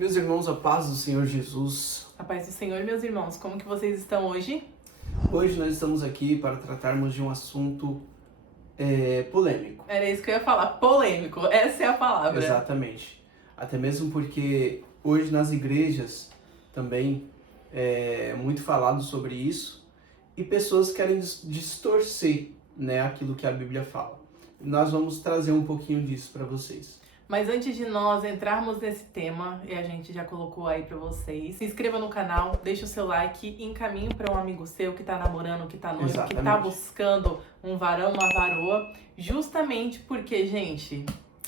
Meus irmãos, a paz do Senhor Jesus. A paz do Senhor, meus irmãos, como que vocês estão hoje? Hoje nós estamos aqui para tratarmos de um assunto polêmico. Era isso que eu ia falar, polêmico, essa é a palavra. Exatamente. Até mesmo porque hoje nas igrejas também é muito falado sobre isso e pessoas querem distorcer, né, aquilo que a Bíblia fala. Nós vamos trazer um pouquinho disso para vocês. Mas antes de nós entrarmos nesse tema, e a gente já colocou aí pra vocês, se inscreva no canal, deixa o seu like e encaminhe pra um amigo seu que tá namorando, que tá noivo, Exatamente. que tá buscando um varão, uma varoa, justamente porque, gente,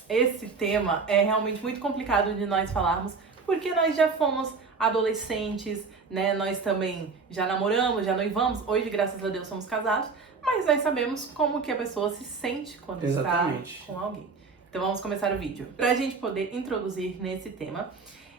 esse tema é realmente muito complicado de nós falarmos, porque nós já fomos adolescentes, né? Nós também já namoramos, já noivamos, hoje, graças a Deus, somos casados, mas nós sabemos como que a pessoa se sente quando Exatamente. está com alguém. Então vamos começar o vídeo. Pra gente poder introduzir nesse tema,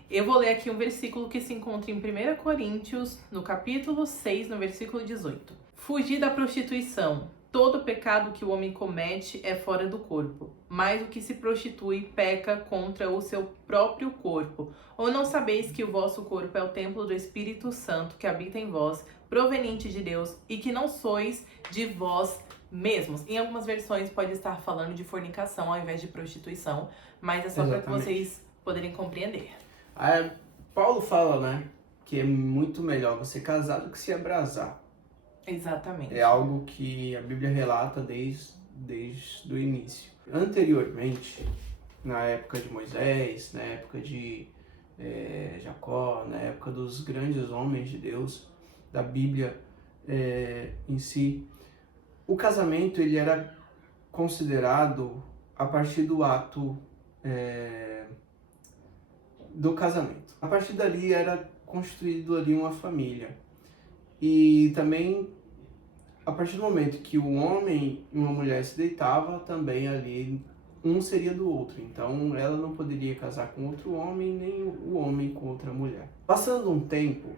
eu vou ler aqui um versículo que se encontra em 1 Coríntios, no capítulo 6, no versículo 18. Fugir da prostituição. Todo pecado que o homem comete é fora do corpo, mas o que se prostitui peca contra o seu próprio corpo. Ou não sabeis que o vosso corpo é o templo do Espírito Santo que habita em vós, proveniente de Deus, e que não sois de vós mesmos. Em algumas versões pode estar falando de fornicação ao invés de prostituição, mas é só para que vocês poderem compreender. Paulo fala, né, que é muito melhor você casar do que se abrasar. Exatamente. É algo que a Bíblia relata desde o início. Anteriormente, na época de Moisés, na época de Jacó, na época dos grandes homens de Deus, da Bíblia em si, o casamento ele era considerado a partir do ato do casamento. A partir dali era constituído ali uma família. E também, a partir do momento que o homem e uma mulher se deitava, também ali um seria do outro. Então, ela não poderia casar com outro homem, nem o homem com outra mulher. Passando o tempo,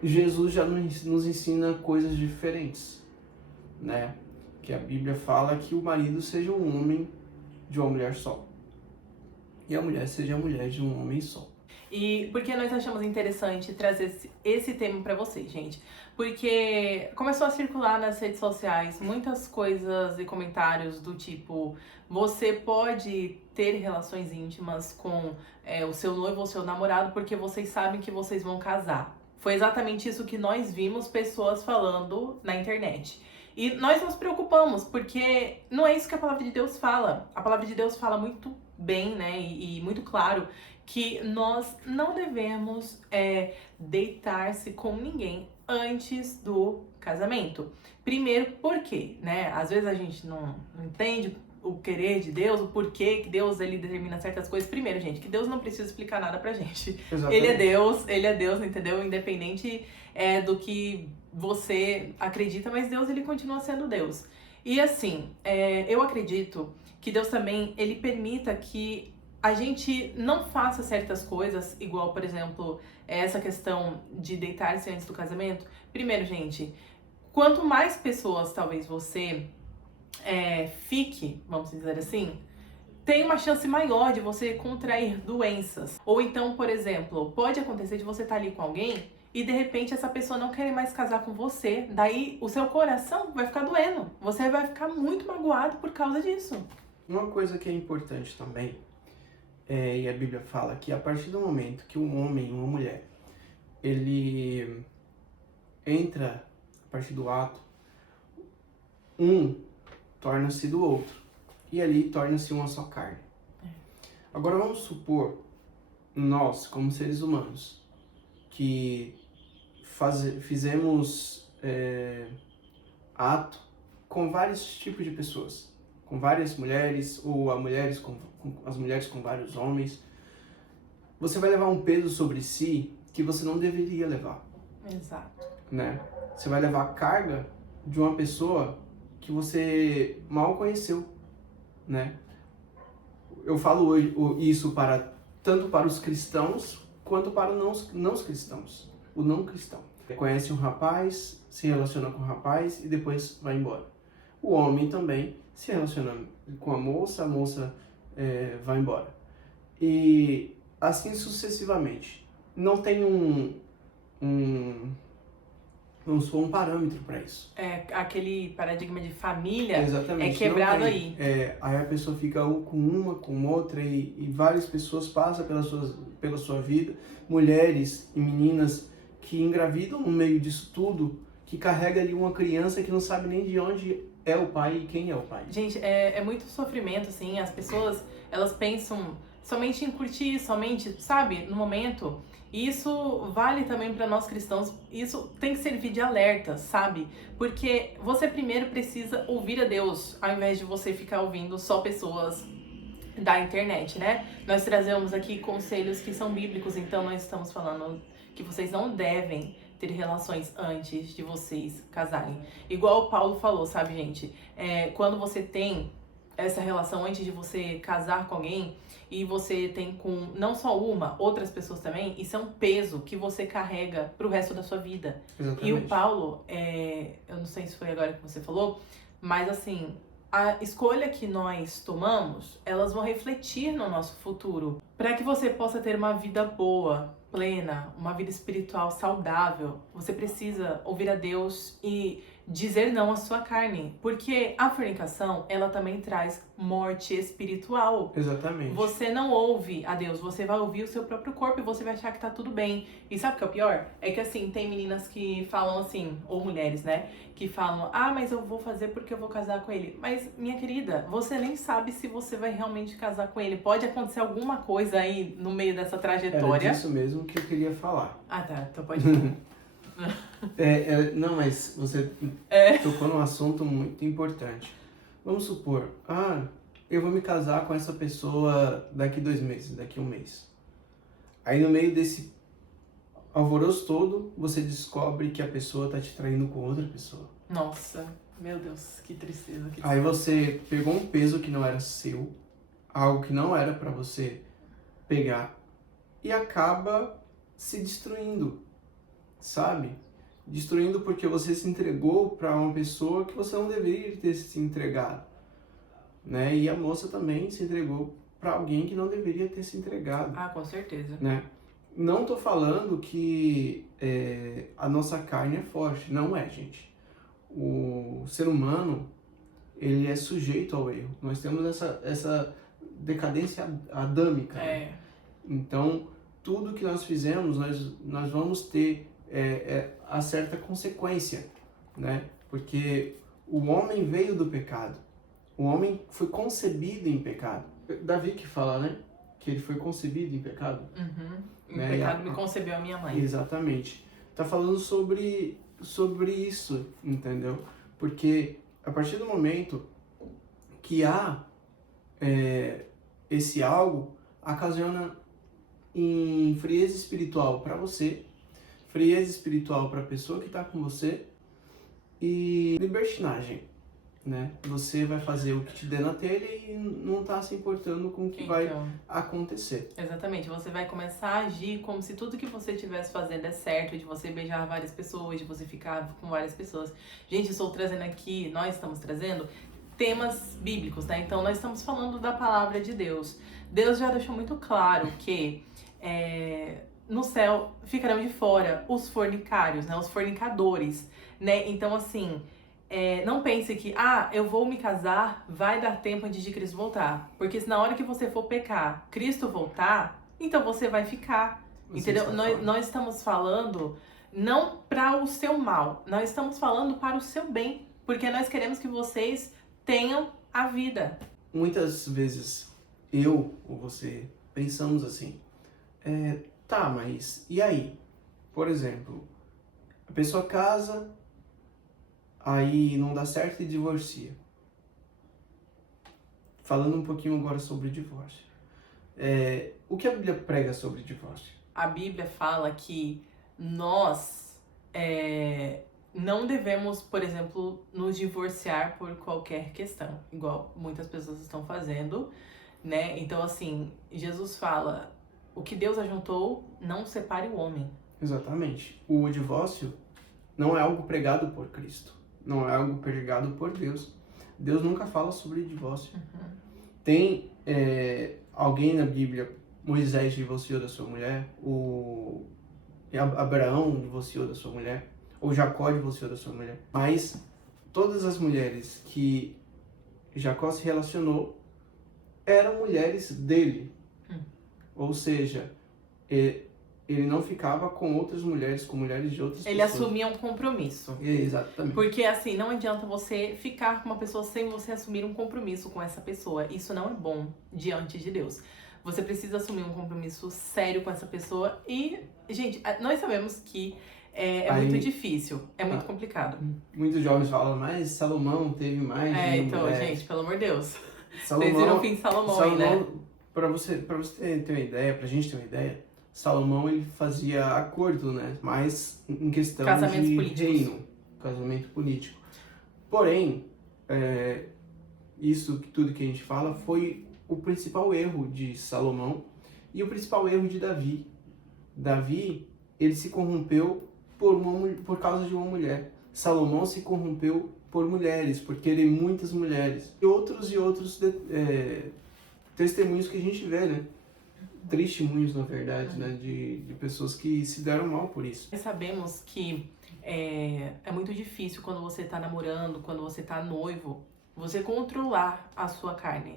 Jesus já nos ensina coisas diferentes, né? Que a Bíblia fala que o marido seja um homem de uma mulher só. E a mulher seja a mulher de um homem só. E por que nós achamos interessante trazer esse tema pra vocês, gente? Porque começou a circular nas redes sociais muitas coisas e comentários do tipo: você pode ter relações íntimas com o seu noivo ou seu namorado porque vocês sabem que vocês vão casar. Foi exatamente isso que nós vimos pessoas falando na internet. E nós nos preocupamos, porque não é isso que a palavra de Deus fala. A palavra de Deus fala muito bem, né, e muito claro, que nós não devemos deitar-se com ninguém antes do casamento. Primeiro, por quê, né? Às vezes a gente não entende o querer de Deus, o porquê que Deus ele determina certas coisas. Primeiro, gente, que Deus não precisa explicar nada pra gente. Exatamente. Ele é Deus, entendeu? Independente do que você acredita, mas Deus ele continua sendo Deus. E assim, eu acredito que Deus também ele permita que a gente não faça certas coisas, igual, por exemplo, essa questão de deitar-se antes do casamento. Primeiro, gente, quanto mais pessoas talvez você fique, vamos dizer assim, tem uma chance maior de você contrair doenças. Ou então, por exemplo, pode acontecer de você estar ali com alguém e de repente essa pessoa não querer mais casar com você, daí o seu coração vai ficar doendo. Você vai ficar muito magoado por causa disso. Uma coisa que é importante também, e a Bíblia fala que a partir do momento que um homem e uma mulher, ele entra a partir do ato, um torna-se do outro, e ali torna-se uma só carne. Agora vamos supor, nós, como seres humanos, que fizemos ato com vários tipos de pessoas, com várias mulheres, ou as mulheres com vários homens, você vai levar um peso sobre si que você não deveria levar. Exato. Né? Você vai levar a carga de uma pessoa que você mal conheceu, né? Eu falo isso tanto para os cristãos quanto para os não cristãos. O não cristão conhece um rapaz, se relaciona com um rapaz e depois vai embora. O homem também se relaciona com a moça vai embora. E assim sucessivamente. Não tem vamos supor, um parâmetro para isso. Aquele paradigma de família Exatamente, é quebrado não aí. tem. Aí a pessoa fica com uma, com outra, e várias pessoas passam pela sua vida, mulheres e meninas que engravidam no meio disso tudo, que carrega ali uma criança que não sabe nem de onde é o pai e quem é o pai. Gente, é muito sofrimento, assim, as pessoas, elas pensam somente em curtir, somente, sabe, no momento. E isso vale também para nós cristãos, isso tem que servir de alerta, sabe? Porque você primeiro precisa ouvir a Deus, ao invés de você ficar ouvindo só pessoas da internet, né? Nós trazemos aqui conselhos que são bíblicos, então nós estamos falando que vocês não devem ter relações antes de vocês casarem. Igual o Paulo falou, sabe, gente? Quando você tem essa relação antes de você casar com alguém e você tem com não só uma, outras pessoas também, isso é um peso que você carrega pro resto da sua vida. Exatamente. E o Paulo, eu não sei se foi agora que você falou, mas assim, a escolha que nós tomamos, elas vão refletir no nosso futuro. Para que você possa ter uma vida boa, plena, uma vida espiritual saudável, você precisa ouvir a Deus e dizer não à sua carne. Porque a fornicação, ela também traz morte espiritual. Exatamente. Você não ouve a Deus, você vai ouvir o seu próprio corpo e você vai achar que tá tudo bem. E sabe o que é o pior? É que assim, tem meninas que falam assim, ou mulheres, né? Que falam, mas eu vou fazer porque eu vou casar com ele. Mas, minha querida, você nem sabe se você vai realmente casar com ele. Pode acontecer alguma coisa aí no meio dessa trajetória. Era disso mesmo que eu queria falar. Tá, então pode falar. Não, mas você tocou num assunto muito importante. Vamos supor, eu vou me casar com essa pessoa daqui 2 meses, daqui 1 mês. Aí no meio desse alvoroço todo, você descobre que a pessoa tá te traindo com outra pessoa. Nossa, meu Deus, que tristeza. Aí você pegou um peso que não era seu, algo que não era pra você pegar, e acaba se destruindo, sabe? Destruindo porque você se entregou para uma pessoa que você não deveria ter se entregado, né? E a moça também se entregou para alguém que não deveria ter se entregado. Com certeza. Né? Não tô falando que a nossa carne é forte, não é, gente. O ser humano, ele é sujeito ao erro. Nós temos essa decadência adâmica. Né? Então, tudo que nós fizemos, nós vamos ter a certa consequência, né? Porque o homem veio do pecado. O homem foi concebido em pecado. Davi que fala, né? Que ele foi concebido em pecado. Em pecado me concebeu a minha mãe. Exatamente. Tá falando sobre isso, entendeu? Porque a partir do momento que há esse algo, ocasiona em frieza espiritual para você, frieza espiritual para a pessoa que está com você e libertinagem, né? Você vai fazer o que te der na telha e não tá se importando com o que vai acontecer. Exatamente, você vai começar a agir como se tudo que você estivesse fazendo é certo, de você beijar várias pessoas, de você ficar com várias pessoas. Gente, estou trazendo aqui, nós estamos trazendo temas bíblicos, né? Então nós estamos falando da palavra de Deus. Deus já deixou muito claro que no céu ficarão de fora os fornicários, né? Os fornicadores, né? Então, assim, não pense que, eu vou me casar, vai dar tempo antes de Cristo voltar. Porque se na hora que você for pecar, Cristo voltar, então você vai ficar. Entendeu? Nós estamos falando não para o seu mal, nós estamos falando para o seu bem. Porque nós queremos que vocês tenham a vida. Muitas vezes eu ou você pensamos assim, mas e aí? Por exemplo, a pessoa casa, aí não dá certo e divorcia. Falando um pouquinho agora sobre divórcio. O que a Bíblia prega sobre divórcio? A Bíblia fala que nós não devemos, por exemplo, nos divorciar por qualquer questão, igual muitas pessoas estão fazendo, né? Então, assim, Jesus fala, o que Deus ajuntou, não separe o homem. Exatamente. O divórcio não é algo pregado por Cristo, não é algo pregado por Deus. Deus nunca fala sobre divórcio. Tem alguém na Bíblia Moisés divorciou da sua mulher, o Abraão divorciou da sua mulher, ou Jacó divorciou da sua mulher. Mas todas as mulheres que Jacó se relacionou eram mulheres dele. Ou seja, ele não ficava com outras mulheres, com mulheres de outras Ele pessoas. assumia um compromisso. Exatamente. Porque assim, não adianta você ficar com uma pessoa sem você assumir um compromisso com essa pessoa. Isso não é bom diante de Deus. Você precisa assumir um compromisso sério com essa pessoa e, gente, nós sabemos que é muito difícil, é muito complicado. Muitos jovens falam, mas Salomão teve mais de uma então, mulher. gente, pelo amor de Deus. Salomão, Vocês viram o fim de Salomão aí, né? Pra você ter uma ideia, pra gente ter uma ideia, Salomão ele fazia acordo, né? Mas em questão Casamentos de políticos. reino, casamento político. Porém, tudo que a gente fala foi o principal erro de Salomão e o principal erro de Davi. Davi, ele se corrompeu por causa de uma mulher. Salomão se corrompeu por mulheres, porque ele tem muitas mulheres. E outros testemunhos que a gente vê, né? Testemunhos, na verdade, né? De pessoas que se deram mal por isso. Nós sabemos que é muito difícil quando você tá namorando, quando você tá noivo, você controlar a sua carne.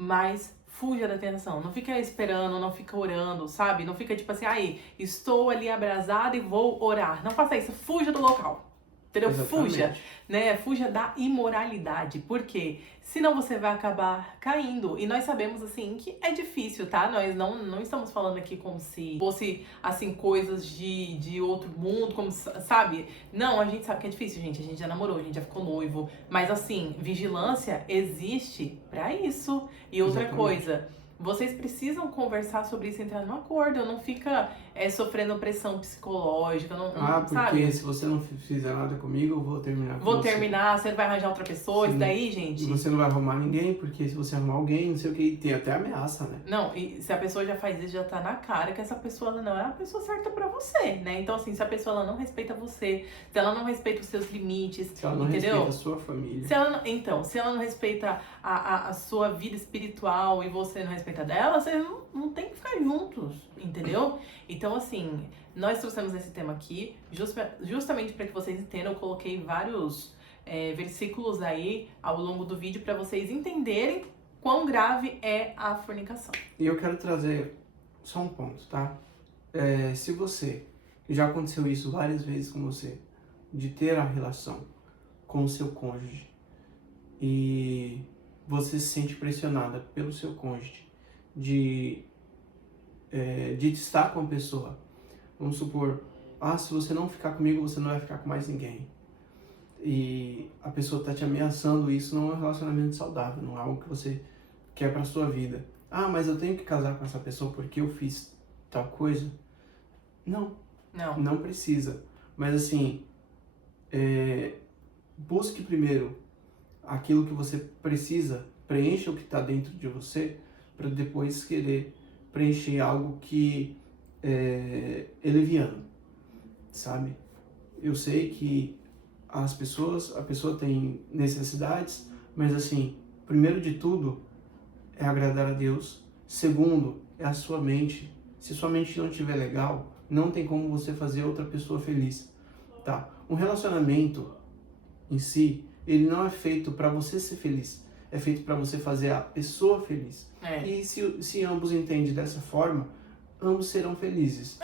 Mas fuja da tentação. Não fica esperando, não fica orando, sabe? Não fica tipo assim, estou ali abrasada e vou orar. Não faça isso. Fuja do local. Entendeu? Exatamente. Fuja, né? Fuja da imoralidade. Por quê? Senão você vai acabar caindo. E nós sabemos, assim, que é difícil, tá? Nós não estamos falando aqui como se fosse, assim, coisas de outro mundo, como, sabe? Não, a gente sabe que é difícil, gente. A gente já namorou, a gente já ficou noivo. Mas, assim, vigilância existe pra isso. E outra coisa, vocês precisam conversar sobre isso, entrar num acordo. Não fica sofrendo pressão psicológica, porque sabe? se você não fizer nada comigo, eu vou terminar com Vou você. terminar, você vai arranjar outra pessoa, Sim. Isso daí, gente... E você não vai arrumar ninguém, porque se você arrumar alguém, não sei o que, tem até ameaça, né? Não, e se a pessoa já faz isso, já tá na cara que essa pessoa ela não é a pessoa certa pra você, né? Então, assim, se a pessoa ela não respeita você, se ela não respeita os seus limites, Se ela não entendeu? respeita a sua família. Se ela não respeita a sua vida espiritual e você não respeita dela, vocês não tem que ficar juntos, entendeu? Então, assim, nós trouxemos esse tema aqui justamente para que vocês entendam. Eu coloquei vários versículos aí ao longo do vídeo para vocês entenderem quão grave é a fornicação. E eu quero trazer só um ponto, tá? Se você, já aconteceu isso várias vezes com você, de ter a relação com o seu cônjuge e você se sente pressionada pelo seu cônjuge de estar com a pessoa. Vamos supor, se você não ficar comigo, você não vai ficar com mais ninguém. E a pessoa tá te ameaçando, isso não é um relacionamento saudável, não é algo que você quer pra sua vida. Mas eu tenho que casar com essa pessoa porque eu fiz tal coisa? Não precisa. Mas assim, busque primeiro aquilo que você precisa, preencha o que está dentro de você, para depois querer preencher algo que é leviano, sabe? Eu sei que a pessoa tem necessidades, mas assim, primeiro de tudo é agradar a Deus, segundo é a sua mente. Se sua mente não estiver legal, não tem como você fazer outra pessoa feliz, tá? Um relacionamento em si, ele não é feito para você ser feliz, é feito para você fazer a pessoa feliz. E se ambos entendem dessa forma, ambos serão felizes.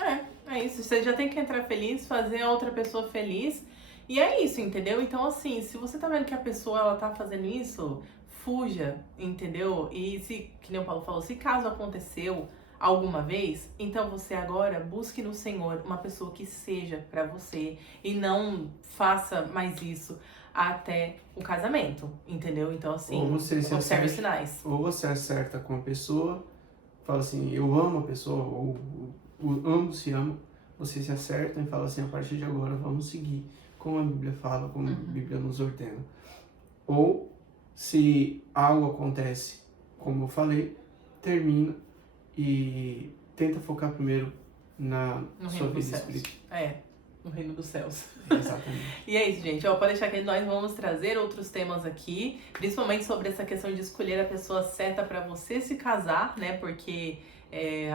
É isso. Você já tem que entrar feliz, fazer a outra pessoa feliz. E é isso, entendeu? Então, assim, se você tá vendo que a pessoa, ela tá fazendo isso, fuja, entendeu? E se, que nem o Paulo falou, se caso aconteceu alguma vez, então você agora busque no Senhor uma pessoa que seja pra você e não faça mais isso até o casamento, entendeu? Então, assim, observe os sinais. Ou você acerta com a pessoa, fala assim, eu amo a pessoa, ou ambos se amam, vocês se acertam e falam assim, a partir de agora vamos seguir como a Bíblia fala, como a Bíblia nos ordena. Ou, se algo acontece, como eu falei, termina e tenta focar primeiro na sua vida espiritual. No reino dos céus. Exatamente. E é isso, gente. Pode deixar que nós vamos trazer outros temas aqui, principalmente sobre essa questão de escolher a pessoa certa para você se casar, né? Porque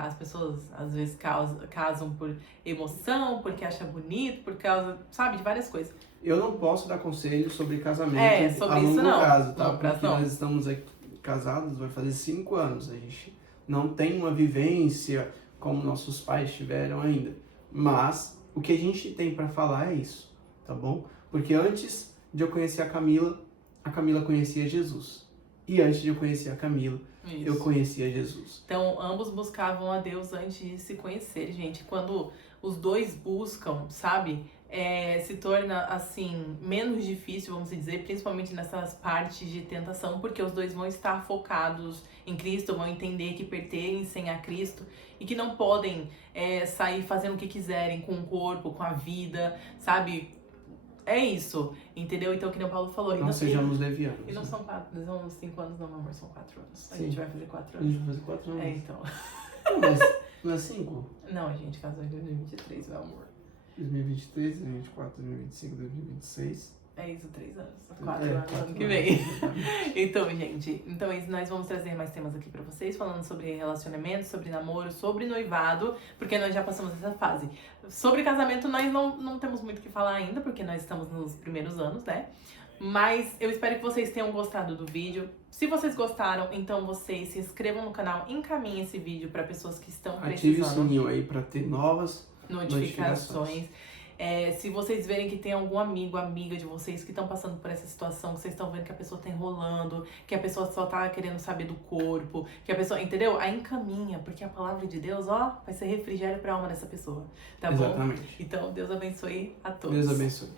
as pessoas às vezes casam por emoção, porque acham bonito, por causa, sabe, de várias coisas. Eu não posso dar conselho sobre casamento sobre a isso longo não. prazo, tá? Longo prazo Porque não. nós estamos aqui casados, vai fazer 5 anos. A gente não tem uma vivência como nossos pais tiveram ainda. Mas o que a gente tem pra falar é isso, tá bom? Porque antes de eu conhecer a Camila conhecia Jesus. E antes de eu conhecer a Camila, Isso. eu conhecia Jesus. Então, ambos buscavam a Deus antes de se conhecer, gente. Quando os dois buscam, sabe? Se torna, assim, menos difícil, vamos dizer, principalmente nessas partes de tentação, porque os dois vão estar focados em Cristo, vão entender que pertencem a Cristo e que não podem sair fazendo o que quiserem com o corpo, com a vida, sabe? É isso, entendeu? Então, que nem o Paulo falou. Não sejamos levianos. E não são 5 anos, não, meu amor, são 4 anos. Sim. A gente vai fazer 4 A anos. gente vai fazer 4 anos. Então. Não, mas não é 5? Não, a gente casou em 2023, meu amor. 2023, 2024, 2025, 2026. É isso, 3 anos. 4 anos, ano que vem. Então, gente, nós vamos trazer mais temas aqui pra vocês, falando sobre relacionamento, sobre namoro, sobre noivado, porque nós já passamos essa fase. Sobre casamento, nós não temos muito o que falar ainda, porque nós estamos nos primeiros anos, né? Mas eu espero que vocês tenham gostado do vídeo. Se vocês gostaram, então vocês se inscrevam no canal, encaminhem esse vídeo para pessoas que estão precisando. Ative o sininho aí para ter novas notificações. Se vocês verem que tem algum amigo, amiga de vocês que estão passando por essa situação, que vocês estão vendo que a pessoa tá enrolando, que a pessoa só tá querendo saber do corpo, que a pessoa, entendeu? Aí encaminha, porque a palavra de Deus, vai ser refrigério pra alma dessa pessoa, tá bom? Exatamente. Então, Deus abençoe a todos. Deus abençoe.